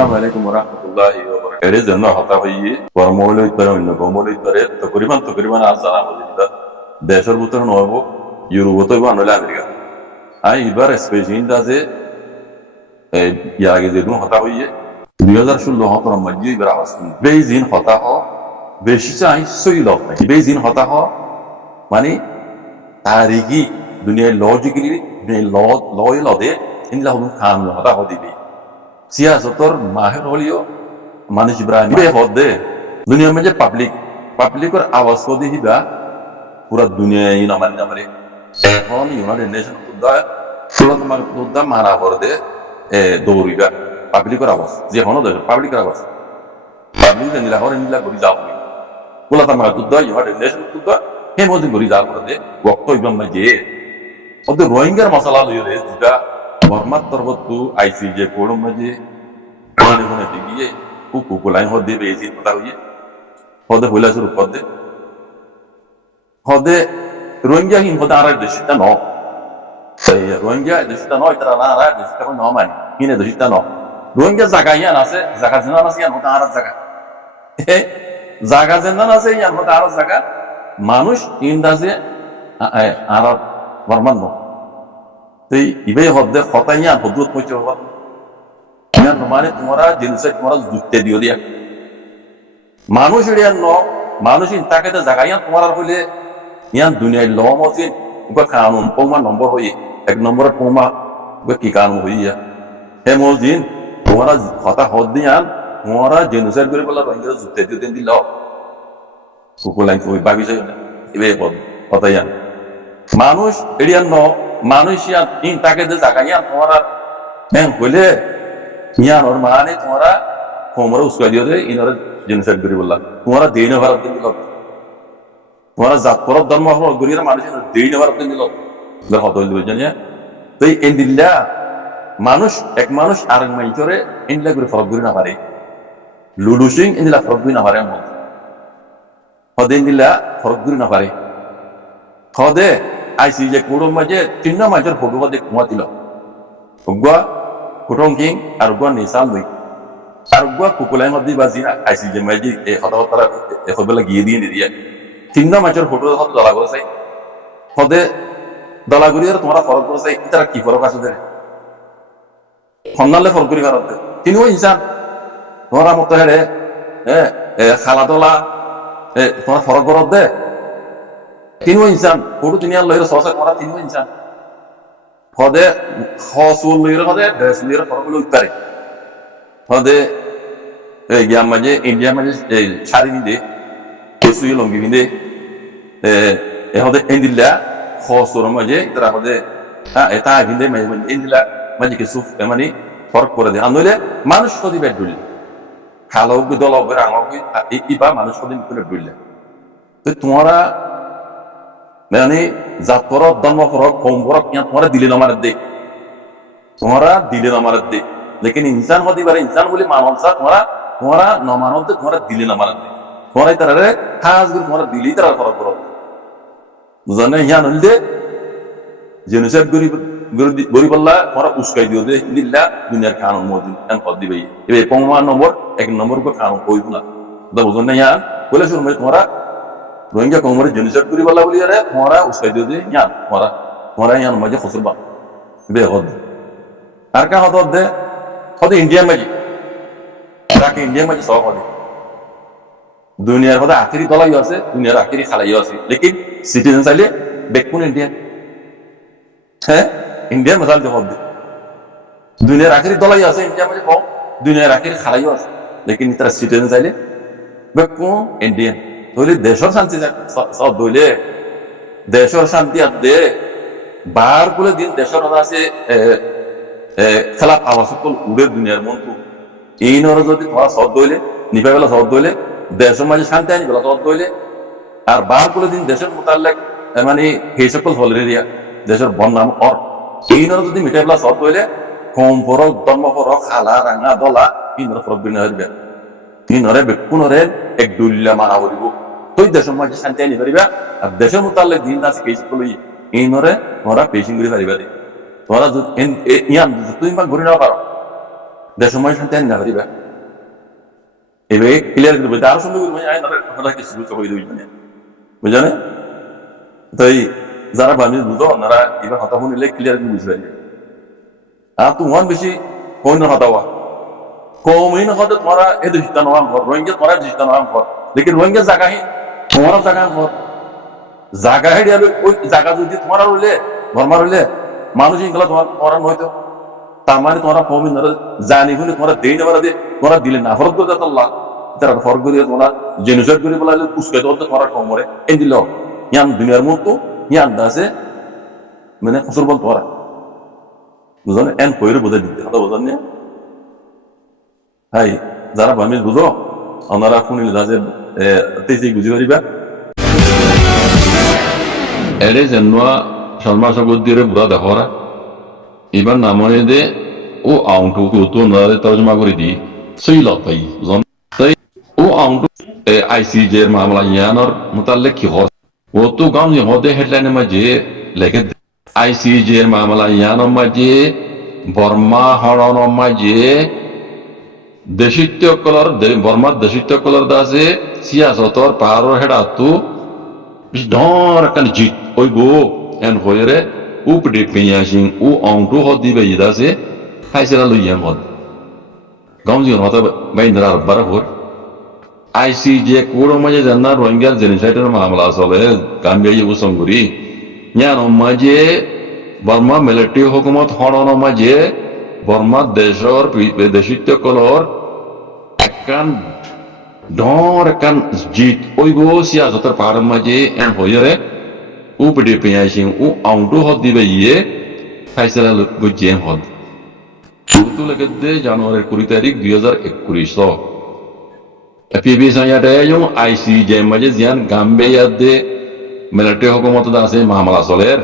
আসসালামু আলাইকুম ওয়া রাহমাতুল্লাহি ওয়া বারাকাতুহু। এর জন্য হতা হইয়ে কর্মমূল্য উত্তরে অন্য কর্মমূল্য উত্তরে তকরিবান আজ জানা বুঝিলা দেশের ভিতরে নহব ইউরোপত হইব আনলে আমেরিকা আই এবার স্পেশাল দাজে ইয়াগে যেদিন হতা হইয়ে 2016 হতর মধ্যে এবার আওয়াজ শুনি বেজিন হতা হ বেশি চাই সই লক নাই বেজিন হতা হ মানে তারিখি দুনিয়ায় লজিক্যালি লদে ইনলা হুম খান হতা হদিবি সিয়াসতর মাহের হলিও মানুষ ইব্রাহিম বে হদে দুনিয়ার মধ্যে পাবলিকর আওয়াজ কদি হিবা পুরা দুনিয়ায় নামান নামরে এখন ইউনাইটেড নেশন তুদা মারা করে দৌড়িবা পাবলিকর আওয়াজ যে হনো দেশ পাবলিকের আওয়াজ পাবলিক নিলা হরে নিলা ঘুরি যাও কুলা তামার তুদা ইউনাইটেড নেশন তুদা হে মজি ঘুরি যাও করে ওয়াক্ত ইবাম যে ওদের রোহিঙ্গার মশলা লইরে যেটা বর্মার তরবতু আইসিজে কোড় মাঝে কোনে কোনে দিগিয়ে কুকুলাই হদে বেজি কথা হইয়ে হদে হইলা শুরু করদে হদে রোহিঙ্গা হিন হদে আর দেশটা ন সেই রোহিঙ্গা দেশটা নয় তারা না আর দেশটা ন মানে হিনে দেশটা ন রোহিঙ্গা জায়গা ইয়ান আছে জায়গা জানা আছে ইয়ান হদে আর জায়গা জায়গা জানা আছে ইয়ান হদে আর জায়গা মানুষ ইন্দাজে আর বর্মান ন এই ইবে হদে খতাইয়া হদুত পৌঁছে হবা ইয়ান মানে তোমরা জিনিস তোমরা যুক্তি দিও দিয়া মানুষ ইয়ান ন মানুষ তাকে জায়গা তোমার হইলে ইয়ান দুনিয়ায় লম আছে কানুন পৌমা নম্বর হই এক নম্বরের পৌমা কি কানুন হইয়া হে মসজিদ তোমরা কথা হদ দিয়ান তোমরা জেনোসাইড করে বলা রোহিঙ্গা যুক্তি দিও দিন দিল কুকুলাই কই বাগি যাই না ইবে কথা ইয়ান মানুষ এরিয়ান ন মানুষ ইয়ান তাকে জায়গা ইয়ান তোমরা হ্যাঁ হইলে ইয়ান ওর মানে তোমরা কোমরে উস্কাই দিও দে ইনরে জেনোসাইড করে বললা তোমরা দেইনা ভারত দিন দিল তোমরা জাত করব ধর্ম গরিরা মানুষ দেইনা ভারত দিন দিল হত হইল জানিয়া তো এই দিল্লা মানুষ এক মানুষ আর এক মাইচরে ইনলা করে ফরক করি না পারে লুডু সিং ইনলা ফরক করি না পারে হদে ইনলা ফরক করি না পারে হদে আইসি যে কোড় মাঝে তিন মাঝের ফটো বাদে কুয়া দিল গুয়া কুটং কিং আর গুয়া নিসাল নই আর গুয়া কুকুলাই মধ্যে বাজি আইসি যে মাঝে হতাহতারা এবেলা গিয়ে দিয়ে দিয়ে তিন মাঝের ফটো হত দলা করে চাই হদে দলাগুড়ি তোমরা ফরক করে চাই তারা কি ফরক আছে দে সন্ধানলে ফরক করি ভারত তিনিও ইনসান তোমরা মতো হেরে খালা দলা তোমার ফরক করত দে তিনিও ইনসান ফটো তিনি আর লইরে সহসা করা তিনিও ইনসান হদে হসুল লইরে হদে ড্রেস লইরে ফরক লই পারে হদে গিয়া মাঝে ইন্ডিয়া মাঝে শাড়ি নিদে সুই লঙ্গি নিদে হদে ইন্দিল্লা হসুর মাঝে তারা হদে এটা ভিন্দে মাঝে ইন্দিল্লা মাঝে কিছু মানে ফরক করে দেয় আনলে মানুষ কদি বেড ডুললে খালো দল ইবা মানুষ কদিন করে ডুললে তো তোমরা মানে জাতর ধর্ম ফরক কম ফরক তোমরা দিলে আমার দে তোমরা দিলে আমার দে লেকিন ইনসান হতে পারে ইনসান বলে মানব সা তোমরা নমানব তোমরা দিলে আমার দে তোমরা তারা খাস করে তোমরা দিলেই তারা ফরক করো বুঝানে ইয়ান হল দে জেনোসাইড গরিবল্লা তোমরা উস্কাই দিও দে দিল্লা দুনিয়ার কানুন মদিন এন পদ দিবে এবে পৌমা নম্বর এক নম্বর কো কানুন কইব না বুঝানে ইয়ান বলে শুরু তোমরা রোহিঙ্গা কোমরে জেনোসাইড করি বলা বলি আরে তোমরা উস্কাই দিও দে ইয়ান তোমরা ইয়ান মাঝে খসরবা বে হদ আর কা হদ দে হদ ইন্ডিয়া মাঝে তাকে ইন্ডিয়া মাঝে সব হদে দুনিয়ার হদে আখেরি দলাই আছে দুনিয়ার আখেরি খালাই আছে লেকিন সিটিজেন চাইলে বেকুন ইন্ডিয়া হ্যাঁ ইন্ডিয়া মশাল দে হদ দুনিয়ার আখেরি দলাই আছে ইন্ডিয়া মাঝে কম দুনিয়ার আখেরি খালাই আছে লেকিন তারা সিটিজেন চাইলে বেকুন ইন্ডিয়া ধরলে দেশের শান্তি সব ধরলে দেশের শান্তি আর দে বার বলে দিন দেশের আছে খেলাপ আওয়াজ উড়ে দুনিয়ার মনকু এই নরে যদি তোমার সব দইলে নিপা বেলা সব দইলে দেশের মাঝে শান্তি আনি বেলা সব দইলে আর বার বলে দিন দেশের মোতালেক মানে সেই সকল ফলের দিয়া দেশের বন্যাম অর এই নরে যদি মিঠাই বেলা সব দইলে কম ফরক ধর্ম ফরক খালা রাঙা দলা এই নরে ফরক বিনা হইবে এই নরে বেকুনরে এক দুল্লা মানা বলিব তুই দেশের মাঝে শান্তি আনি পারিবা আর দেশের মোতালেক দিন আছে কেস কলই এই নরে তোমরা পেশিং করে পারিবা তোমরা ইয়ান তুমি ঘুরে নেওয়া পারো দেশের মানুষ তেন না পারিবা এভাবে ক্লিয়ার করবে আরো সুন্দর করবে আপনারা কিছু কই দিবেন মানে বুঝলেন তো এই যারা বামি বুঝো ওনারা এবার কথা শুনিলে ক্লিয়ার করে বুঝবেন আর তোমার বেশি কোন হতাওয়া কমই না হতে তোমারা এই দুষ্টা নয় ঘর রোহিঙ্গা তোমার দুষ্টা নয় ঘর লেকিন রোহিঙ্গা জায়গা হি তোমার জায়গা ঘর জায়গা হে ওই জায়গা যদি তোমার রইলে ধর্মা রইলে মানুষ ইনগুলা তোমার তোমার নয়তো তার মানে তোমরা কমই না জানি শুনে তোমরা দেই না দিয়ে তোমরা দিলে না ফরক করে আল্লাহ তারা ফরক করে তোমরা জেনুসাইড করে বলা পুষ্কাইতে হতে তোমরা কম করে এই দিল ইয়ান দুনিয়ার মতো ইয়ান আছে মানে ফসল বল তোরা বুঝলেন এন কইরে বোঝাই দিতে কথা বোঝেন না হাই যারা আমি বুঝো ওনারা শুনিলে যে তেজি বুঝি পারিবা এরে জন্মা শর্মা সগদ্দিরে বুড়া দেখরা এবার নামে দে ও আউন্টু তো নারে তর্জমা করে দি সই লতাই বুঝলেন তাই ও আউন্টু আইসিজে এর মামলা ইয়ানর মুতাল্লিক কি হস ও তো গাম যে হদে হেডলাইনে মাঝে লেখে আইসিজে এর মামলা ইয়ানর মাঝে বর্মা হরণ মাঝে দেশিত্য কলর বর্মার দেশিত্য কলর দাসে সিয়াসতর পাহাড়র হেডাতু ডর কান জিত ওই গো এন হইরে উপডে পেয়াসিং ও অংটু হদি বে দাসে হাইসেরা লইয়াম হদ গামজি হতা বাইন্দরা বারহর আইসিজে কোড়ো মাঝে জান্নার রোহিঙ্গা জেনোসাইডের মামলা চলে গাম্বিয়া বুসঙ্গুরি জ্ঞান মাঝে বর্মা মিলিটারি হুকুমত হরণ মাঝে বর্মা দেশর দেশিত্য কলর একখান ডর একখান জিত ওই গো সিয়াসতের পাহাড়ের মাঝে এন হইরে উপডে পেয়াসিং ও আউন্টু হদ দিবে ইয়ে ফাইসলা গুজিয়ে হদ শুরুতে লেগে দে জানুয়ারির 20 তারিখ 2021 পিবি সাইয়াতে yung আইসিজে মাঝে জিয়ান গাম্বিয়া দে মিলিটারি হুকুমত আছে মামলা চলের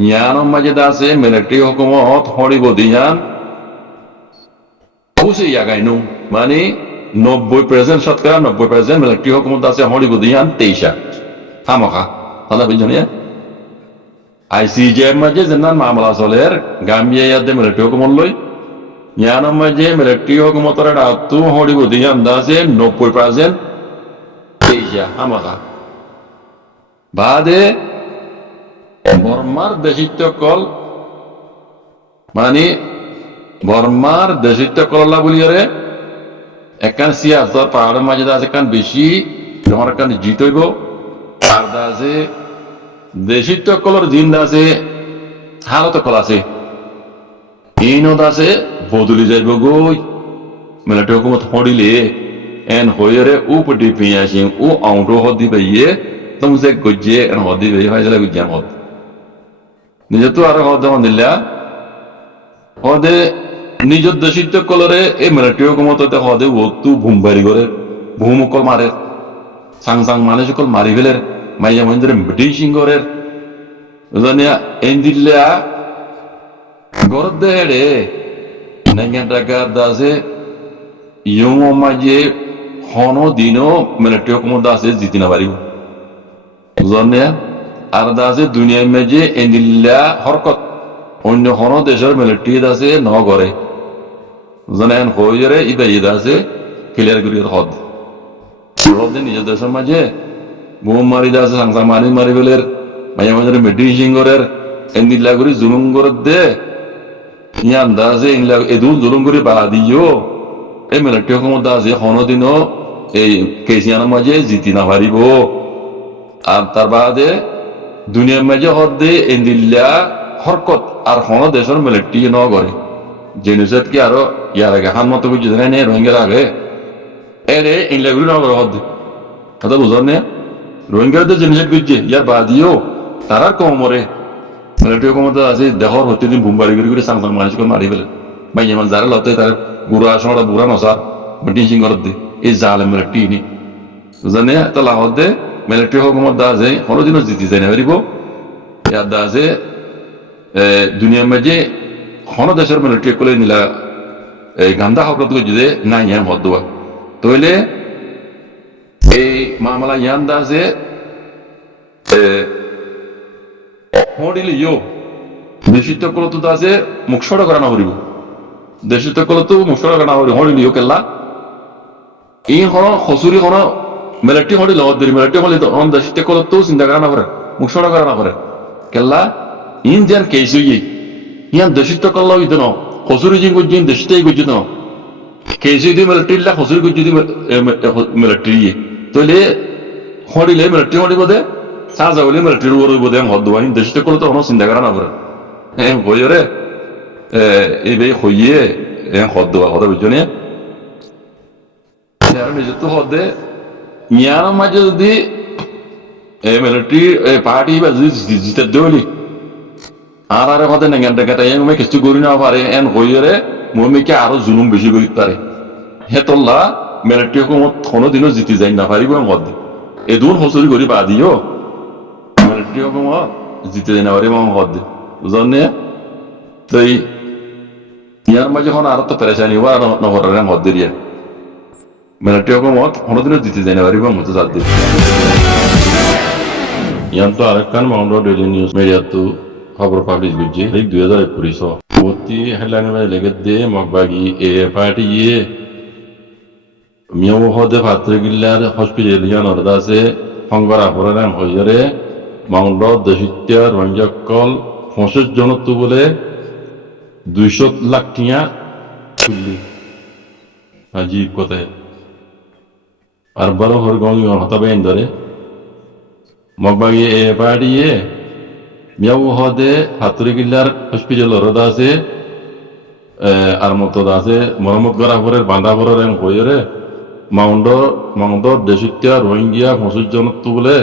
ইয়ান মাঝে আছে মিলিটারি হুকুমত হরিব দিয়ান অবশ্যই জায়গায় নো মানে 90% শতকরা 90% মিলিটারি হুকুমত আছে হরিব দিয়ান 23 হামাখা তাহলে বুঝছেন আইসিজে মাঝে যেন মামলা চলের গাম্বিয়া দে মিলিটারি হুকুমত লই ইয়ান মাঝে মিলিটারি হুকুমতর আতু হরিব দিয়ান দাসে 90% 23 হামাখা বাদে বর্মার দেশিত্ব কল মানে বর্মার দেশিত্ব কল্লা বলিয়ারে একান সিয়াসত পাহাড়ের মাঝে আছে কান বেশি তোমার কান জিতইব আর দাসে দেশিত্ব কলর জিন দাসে হালত কল আছে ইনত আছে বদলি যাইব গই মিলিটারি হুকুমত হরিলে এন হইরে উপডি পিয়াসিং ও আউন্টো হদি বাইয়ে তুমসে গজ্জে এন হদি বাই ফাইসলা গুজিয়ান হদ নিজে তো আর হদ দিলা হদে নিজের দেশিত্ব কলরে এই মিলিটারি হুকুমততে হদে ওতু ভুমবাড়ি করে ভূমকল মারে সাং সাং মানুষ কল মারি ফেলের মাইয়া মহিন্দ্রে ব্রিটিশিং করের জানিয়া এন দিল্লা গরদ দেড়ে নাইয়া টাকা দাসে ইয়ং মাঝে হন দিনও মিলিটারি হুকুমত আছে জিতি না পারিব জানিয়া আর দাসে দুনিয়ার মাঝে এন দিল্লা হরকত অন্য হন দেশের মিলিটারি আছে ন করে জানেন হইরে ইদা ইদা আছে ক্লিয়ার করি হদ হদে নিজের দেশের মাঝে বোম মারি দাসে সাংসা মারি ফেলের মাঝে মাঝে মেডিসিং করের এন্দিল্লা করি জুলুম করে দে ইয়ান দাসে ইংলা এদু জুলুম করে বাড়া দিও এই মিলিটারি হুকুমত দাসে হন দিনও এই কেসিয়ানের মাঝে জিতি না পারিব আর তার বাদে দুনিয়ার মাঝে হদ দে এন্দিল্লা হরকত আর হন দেশের মিলিটারি ন করে জেনুসাইড কি আরো ইয়ার আগে হান মতো বুঝে দেয় না রোহিঙ্গার আগে এরে ইংলাগুলি ন করে হদ কথা বুঝার না রোহিঙ্গাদের জেনুসাইড বুঝছে ইয়ার বাদিও তারা কম মরে মিলিটারি হুকুমত আছে দেহর প্রতিদিন বুমবাড়ি করে সাংসং মানুষ করে মারি ফেলে ভাই যেমন যারা লতে তার বুড়া আসা বুড়া নসা ব্রিটিশিং করে দে এই জালে মিলিটারি নি বুঝার না তো লাহত দে মিলিটারি হুকুমত আছে কোনোদিনও জিতি যায় না পারিব ইয়ার দা আছে দুনিয়ার মাঝে হন দেশের মিলিটারি করে নিলা এই গান্ধা হকরত যদি না ইয়ান হদ দেওয়া তইলে এই মামলা ইয়ান দা আছে হডিলে ইয়ো দেশিত্ব কলত আছে মুখ সড় করা না করিব দেশিত কলে তো মুশরা কানা হরি লিও কেলা এই হন খসুরি হন মেলাটি হরি লগত দেরি মেলাটি হলি তো অন দেশিত কলে তো চিন্তা করা না করে মুশরা করা না করে কেলা ইন যেন কেসুই ইয়ান দেশিত কল্লা হইতো না খসুরি জিন গুজিন দেশিতই গুজিন না কেসুই দি মেলাটি লা খসুরি গুজি দি মেলাটি তইলে হরিলে মেলাটি হরি বদে সাজা হলি মেলাটি ওর বদে হদ দোয়াইন দেশিত কলে তো অন চিন্তা করা না করে হইরে এই বে হইয়ে হদ দোয়া কথা বুঝছনে নিজের তো হদে ইয়ার মাঝে যদি মিলিটারি পার্টি বা জিতে দেওয়ালি আর আরে হদে নেঙ্গা ডেকাটা এমে কিছু করি না পারে এন হইরে মমিকে আরো জুলুম বেশি করি পারে হেতল্লা মিলিটারি হুকুমত কোনো দিনও জিতে যাই না পারিব হদ এদুন হসুরি করি বাদিও মিলিটারি হুকুমত জিতে যাই না পারিব হদ বুঝনে তো ইয়ার মাঝে হন আর তো পেরেশানি হওয়া নহরের হদ দিয়ে মিলিটারি হুকুমত কোনোদিনও জিতে যায় না পারিব মতো সাথ দিয়ে ইয়ান তো আরেকখান মাউন্ট ডেইলি নিউজ মিডিয়া তো খবর পাবলিশ করছে এই 2021 প্রতি হেডলাইন में लेके दे मगबागी ए पार्टी ये मियाव हदे पात्र गिल्लार हॉस्पिटल यान orda से সংগরা পরারাম হইরে মাউন্ট দেশিত্যা রঞ্জকল 65 জন তো বলে 200 লাখ টিয়া তুললি আজি কোথায় আর বড় হরগঙ্গি হতাবে ইন্দরে মগবাগি এ পাড়িয়ে মিয়াও হদে হাতুরি গিল্লার হসপিটাল রদা আছে আর মতো আছে মরমত করা পরে বাঁধা পরে হইরে মাউন্ট দেশিত্যা রোহিঙ্গিয়া 65 জন তো বলে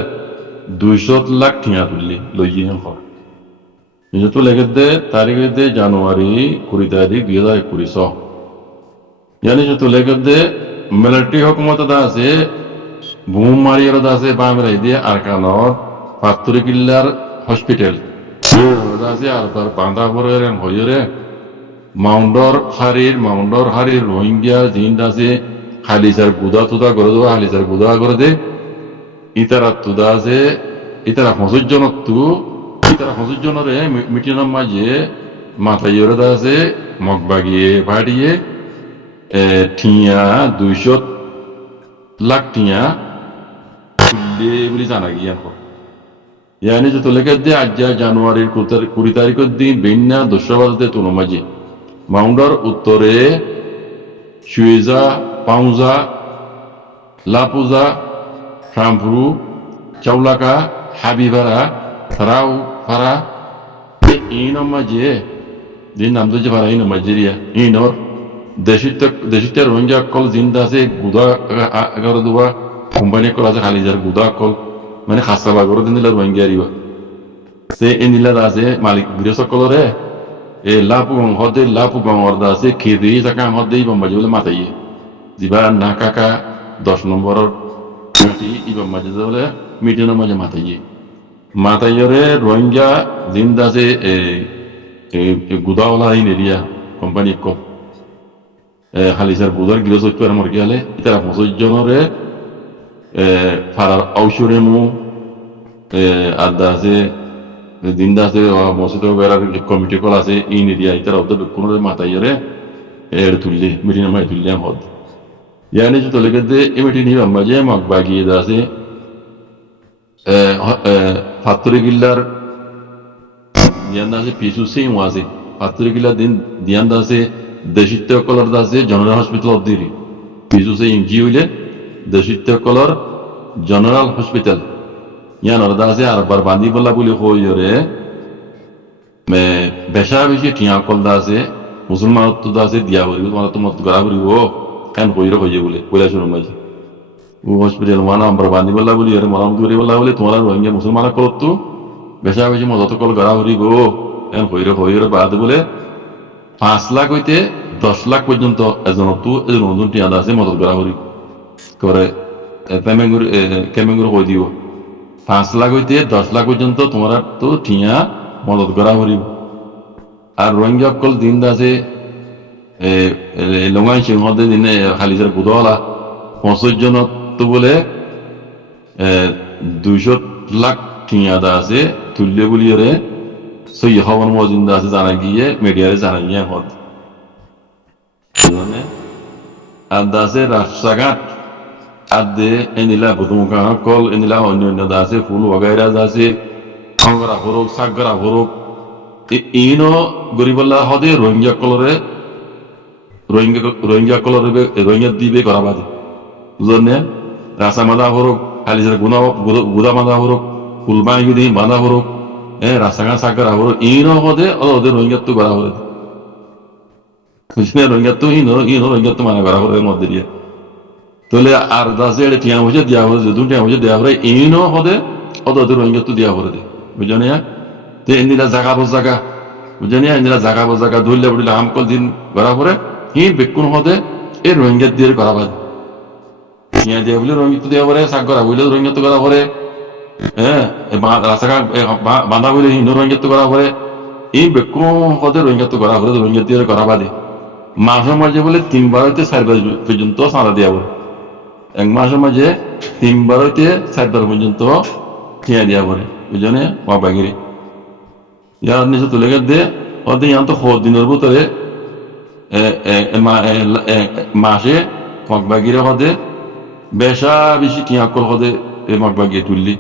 200 লাখ টিয়া তুললি লইয়ে হর নিজে তো লেগে দে তারিখে দে জানুয়ারি 20 তারিখ 2021 यानी जो तो लेकर दे मिलिट्री हुकूमत दा से भूम मारियर दा से बामरा दे आरकानर फातुरी किल्लार हॉस्पिटल दा से आर पर बांधा बरे होयरे माउंडर हारिर रोहिंग्या जिन दा से खालीसर गुदा तुदा करे दो खालीसर गुदा करे दे इतरा तुदा से इतरा 65 জন तू इतरा 65 জন रे मिटिन माजे माथायर दा से मगबागिए भाड़िए টিয়া 200 লাখ টিয়া তুললে বলে জানা গিয়া ইয়ানি যে তোলেকে দিয়ে আজ জানুয়ারির 20 তারিখের দিন বেন্না 200 বাজতে তোনো মাঝে মাউন্ডার উত্তরে সুয়েজা পাউজা লাপুজা শামপুরু চাউলাকা হাবিবারা রাও ফারা এই মাঝে দিন নাম তো যে ফারা এই মাঝেরিয়া এই নর দেশিত রোহিঙ্গা কল জিন্দা আছে গুদা করে দেওয়া কোম্পানি কল আছে খালি যার গুদা কল মানে খাসা বাগর দিন দিলে রোহিঙ্গা আরিবা সে এ নিলা আছে মালিক গৃহ কলরে এ লাপু গং অর্দা আছে খেদি জাকা হদে ইবাম বাজে বলে মাথাইয়ে জিবা না কাকা 10 নম্বরের মিটি ইবাম বাজে বলে মিটিনের মাঝে মাথাইয়ে রোহিঙ্গা জিন্দা আছে গুদাওয়ালা এই এরিয়া কোম্পানি কল খালিসার বুধর গৃহ মর গেলে তারা 65 জনরে ফারার ঔষরে মু আদা আছে জিন্দা আছে মসজিদ বেড়ার কমিটি কল আছে ইন এরিয়া ইতারা ওদের কোন মাথাইরে এর তুললে মিটিং মাই তুললে হদ ইয়ানি যে তোলে গদে এই মিটিং নিবা মাঝে মগ বাগিয়ে আছে ফাতুরি গিল্লার ইয়ান্দা আছে পিছু সেই ওয়াছে ফাতুরি গিল্লার দিন দিয়ান্দা আছে দেশিত্য কলর আছে জেনারেল হসপিটাল অফ দিরি পিছু সেই ইঞ্জি হইলে দেশিত্য কলর জেনারেল হসপিটাল ইয়ান অর্দা আছে আর বার বান্দি বলা বলি হইরে বেশা বেশি টিয়া কলদা আছে মুসলমান তো আছে দিয়া হইব তোমার তো মত গড়া হইব কেন হইরে হইয়ে বলে কইলা শুনো মাঝে ও হসপিটাল মানা বার বান্দি বলা বলি এর মরাম করে বলা বলে তোমার রোহিঙ্গা মুসলমান কল তো বেশা বেশি মত কল গড়া হইব কেন হইরে বাদ বলে 5 লাখ হইতে 10 লাখ পর্যন্ত এজন টিয়া আছে মদত করা হরি করে কেমেঙ্গুর হয়ে দিব 5 লাখ হইতে 10 লাখ পর্যন্ত তোমার তো টিয়া মদত করা হরি আর রোহিঙ্গা কল দিন আছে লঙ্গাই সিংহ দিনে খালিজার বুধওয়ালা 65 জন তো বলে 200 লাখ টিয়া আছে তুল্য বলিয়ে সই হওয়ার মজিন্দা আছে জানা গিয়ে মিডিয়ারে জানা গিয়ে হদ মানে আর দাসে রাস্তাঘাট আর দে এনিলা বুতুমুখা কল এনিলা অন্য অন্য দাসে ফুল ওগাইরা দাসে অঙ্গরা হরুক সাগরা হরুক ইনো গরিবল্লা হদে রোহিঙ্গা কলরে রোহিঙ্গা কলরে রোহিঙ্গা দিবে করা বাদে বুঝলেন রাসা মাদা হরুক হালিজের গুদা মাদা হরুক ফুলবাই গিদি মাদা হরুক রাস্তাঘাট সাগরা হরুক ইনো হদে ওদের রোহিঙ্গা তো করা হরে বুঝলেন রোহিঙ্গা তো ইনো রোহিঙ্গা তো মানে করা হরে মধ্যে দিয়ে তাহলে আর দাসে টিয়া বসে দেওয়া হরে যদি টিয়া বসে দেওয়া হরে ইনো হদে ওদের রোহিঙ্গা তো দেওয়া হরে বুঝলেন তে এনিলা জাগা বজাগা বুঝলেন এনিলা জাগা বজাগা ধরলে বলিলে আমকল দিন করা পরে হি বেকুন হদে এই রোহিঙ্গা দিয়ে করা বাদ টিয়া দিয়া বলে রোহিঙ্গা দেওয়া পরে সাগ করা বলে রোহিঙ্গা তো করা পরে হ্যাঁ রাস্তাঘাট বাঁধা বলে হিন্দু রোহিঙ্গা তো করা পরে এই বেকুন হদে রোহিঙ্গা তো করা পরে রোহিঙ্গা দিয়ে করা বাদে মাসের মাঝে বলে 3 বার হইতে 4 বার পর্যন্ত সাঁড়া দেওয়া বলে এক মাসের মাঝে 3 বার হইতে 4 বার পর্যন্ত টিয়া দেওয়া পরে বুঝলেন বাগিরি ইয়ার নিচে তুলে দে ওদের ইয়ান তো 4 দিনের ভিতরে মাসে মগবাগিরে হদে বেশা বেশি টিয়াকল হদে মগবাগিয়ে তুললি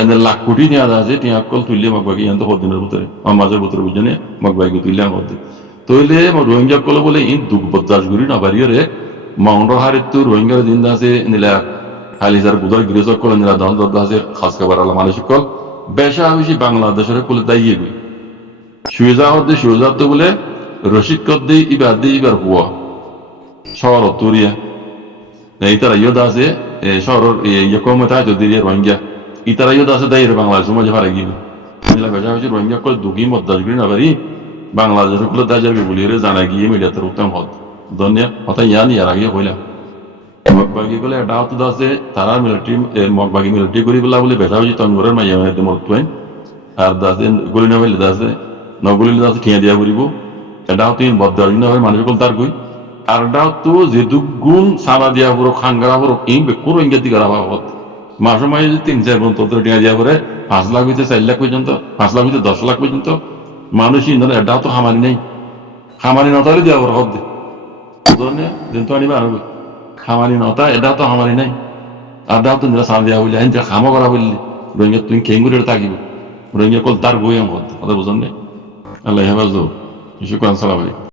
এদের লাখ কোটি নেওয়া আছে টিয়াকল তুললি মগবাগি ইয়ান তো 4 দিনের ভিতরে মাঝের ভিতরে বুঝলেন মগবাগি তুললে হদে তৈলে রোহিঙ্গা কল বলে ইন দুঃখ বদাস করি না বাড়িয়ে রে মাউন্ট হারের তো রোহিঙ্গার দিন আছে নিলা হালিজার বুধার গৃহ কল নিলা দল দল আছে খাস খাবার আলা মালয়েশিয়া কল বেশা বেশি বাংলাদেশের কোলে দাইয়ে গই সুইজা হতে সুইজা তো বলে রশিদ কর দিয়ে ইবার হুয়া শহর তুরিয়া এই তারা ইয়দা আছে শহর ইয়ে কমতা যদি রোহিঙ্গা ইতারা ইয়দা আছে দাইয়ের বাংলাদেশ মাঝে হারে গিয়ে বেশা বেশি রোহিঙ্গা কল দুঃখী মদ্দাস করি না বাড়ি বাংলাদেশের কোলে দাজার বলিয়ে জানা গিয়ে মিডিয়াতে উত্তম হত ধন্যবাদ কথা ইয়ান ইয়ার আগে কইলাম মগবাগি বলে এটা হতো আছে তারা মিলিটারি মগবাগি মিলিটারি করি বলা বলে বেশা বেশি তঙ্গরের মাইয়া মাইতে মরতুই আর দাসে গলি না বলে দাসে নগলি দাসে ঠিয়া দিয়া করিব এটা হতো বদারি না মানুষের কোল তার কই আর এটা হতো যে দুগুণ সারা দিয়া পুরো খাঙ্গারা পুরো এই বেকুর ইংরেজি করা হত মাসে মাসে 3-4 গুণ তত ঠিয়া দিয়া করে 5 লাখ হইতে 4 লাখ পর্যন্ত 5 লাখ হইতে 10 লাখ পর্যন্ত মানুষ ইন্ধন এটা তো খামারি নেই খামারি নতালে দিয়া করে হদ দিন তো আনিবা আর খামারি নতা এটা তো খামারি নাই আর দাও তো নিরা সার দিয়া বলি আইন খামো করা বললি রোহিঙ্গা তুমি কেঙ্গুরের তাকিব রোহিঙ্গা কল তার বই কথা বুঝলেন আল্লাহ হেফাজ শুক্রান সালাম আলাইকুম